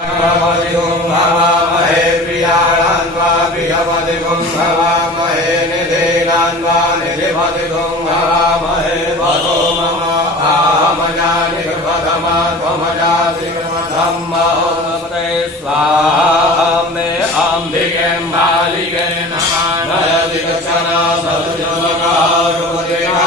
भवदिगुं भवामहे प्रियाणान्वा प्रियवदिगुं भवामहे निधीनान्वा निधिपदिगुं भवामहे वदो मम आमजानि कृपधमा त्वमजाति कृपधम्मोऽस्ते स्वाहा मे अम्बिके मालिके नमः नयदिगच्छना सदुजोगारुपदिनां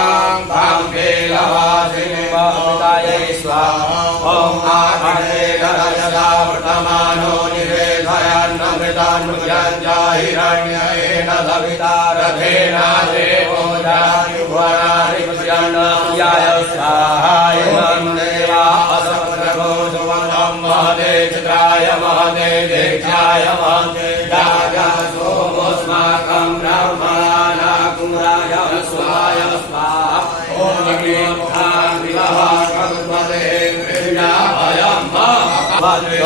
काङ्केलवासिने वासितायै स्वाहा ॐ आघणे नरजलावृतमानो निवेदयन्नमृतान्मुजञ्जाहिरण्येन सविता रथेन देवो जायुवरारिपुजन्नयाय स्वाहाय देवा असप्रभो सुवन्दं महते चित्राय महते देख्याय महते राजा सोमोऽस्माकं ब्रह्मणा कुम्राय स्वाय स्वाहा ॐ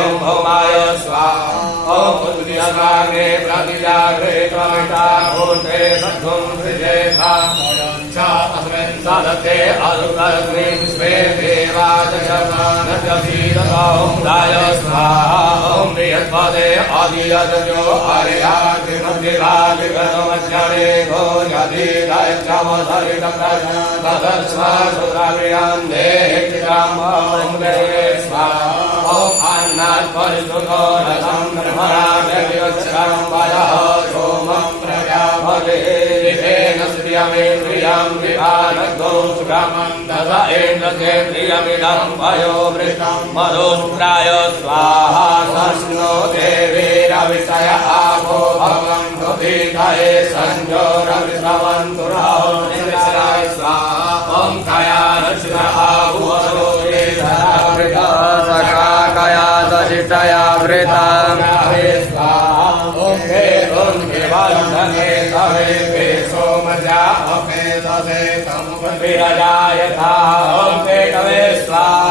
ॐ भौमाय स्वाहा ॐ पुत्र्यस्वाग्रे प्रतिजाग्रे त्वमिता भूते सद्गुं सृजेथा सदते अरुतग्रे विश्वे देवादशमानजसीदसौम्राय स्वाहा ॐ बृहस्पते अधियजो अर्याग्रिमद्विभागिगतमज्जरे भो यदीदयच्छवधरितकस्वासुराग्र्यान् देहित्रामोङ्गरे स्वाहा ॐ अन्नात् परिसुतो रथं ब्रह्मराजयोच्छं वयः सोमं प्रजापते दिवेन श्रियमेन्द्रियं विभानगो सुगमं दश इन्द्रसेन्द्रियमिदं वयोवृतं मधुस्राय स्वाहा सस्नो देवीरविषय आपो भवन्तु दीधये संजोरविषवन्तु राहुर्निश्राय स्वाहा ॐ कयानश्र आहुवरो ये धरावृता सखाकया सशिष्टया वृता स्वाहा ॐ वन्दने तवे सोमजा अमे तवे तमुपविरजायथा ॐ केतवे स्वाहा।